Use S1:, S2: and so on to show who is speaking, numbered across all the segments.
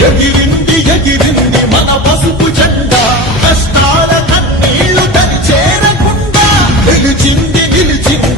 S1: ఎగిరింది ఎగిరింది మన పసుపు జెండా. కష్టాల కన్నీళ్ళు తరిచేరకుండా. నిలిచింది నిలిచింది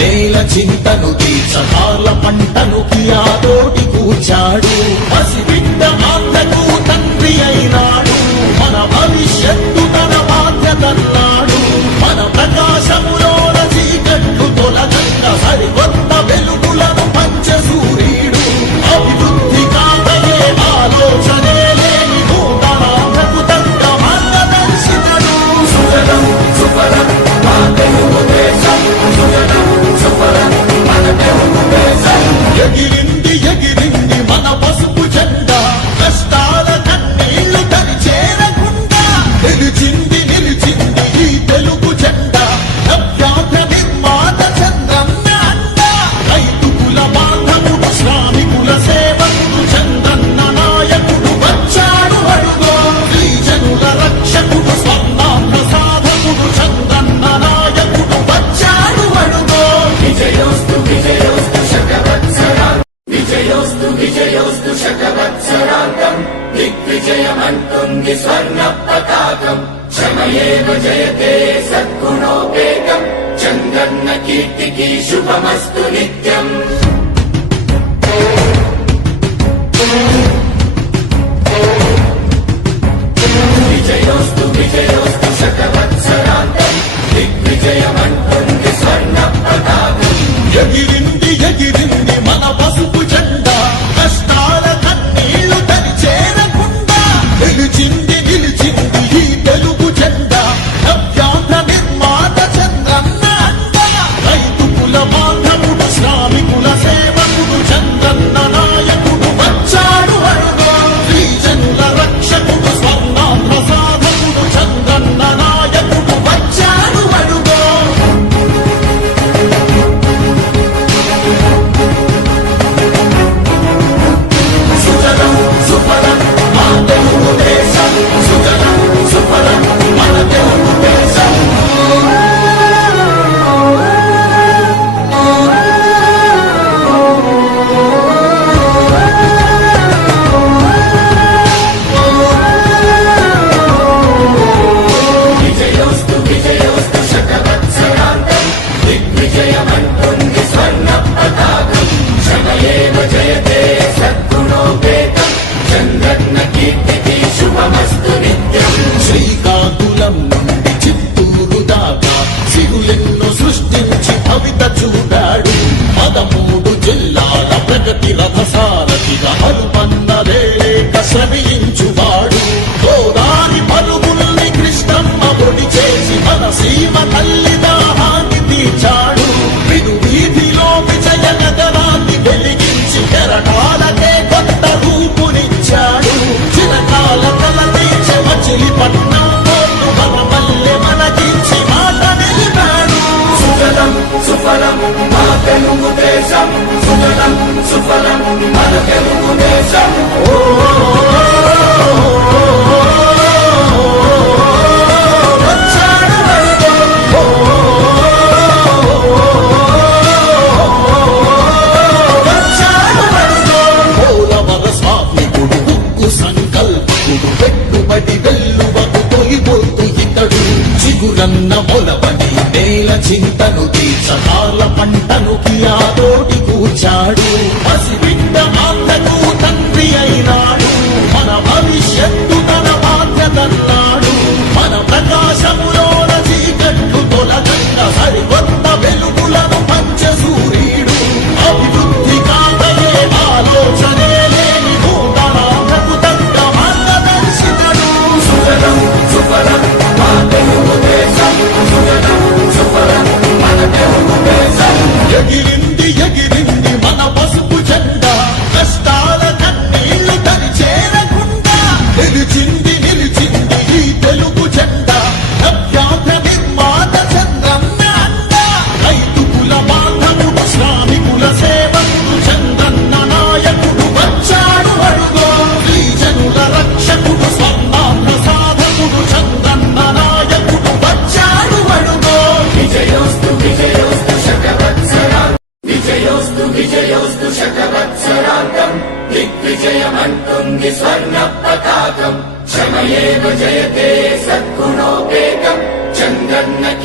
S2: నేల చింతను తీర్చ పంటను కియా బలము మా తెలుగు దేశం. సుజలం సుఫలం మన తెలుగు దేశం.
S1: సంకల్పడు. చిగురన్న చింతను తీర్చాల పంటను కియాతోటి కూర్చాడు. పసిబిడ్డ మాటకు తండ్రి అయినాడు. మన భవిష్యత్తు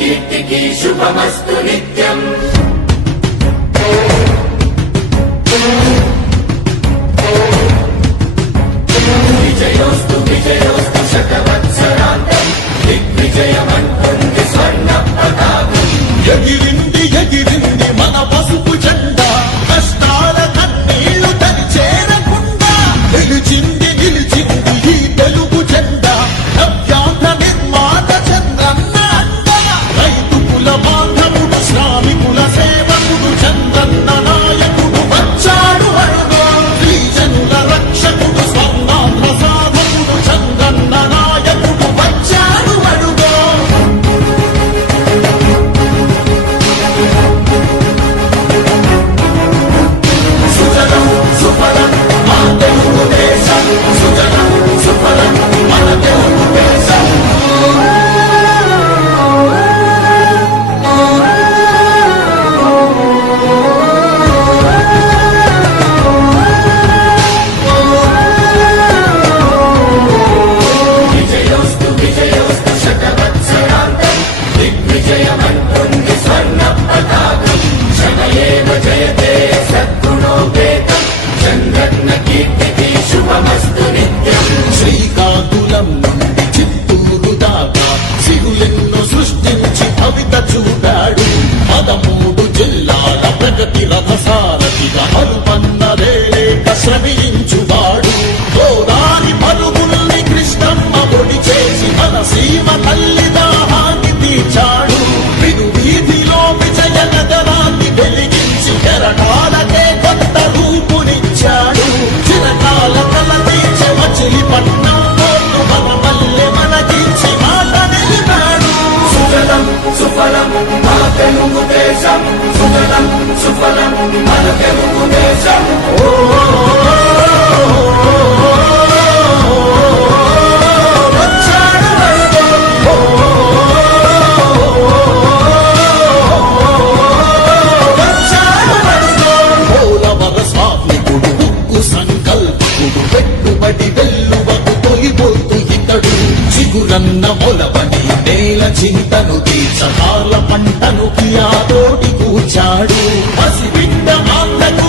S2: కీర్తికి శుభమస్తు నిత్యం. చిగురన్న నేల చింతను తీర్చకాల పంటను కియాతోటి కూర్చాడు. పసిబిడ్డ మాటకు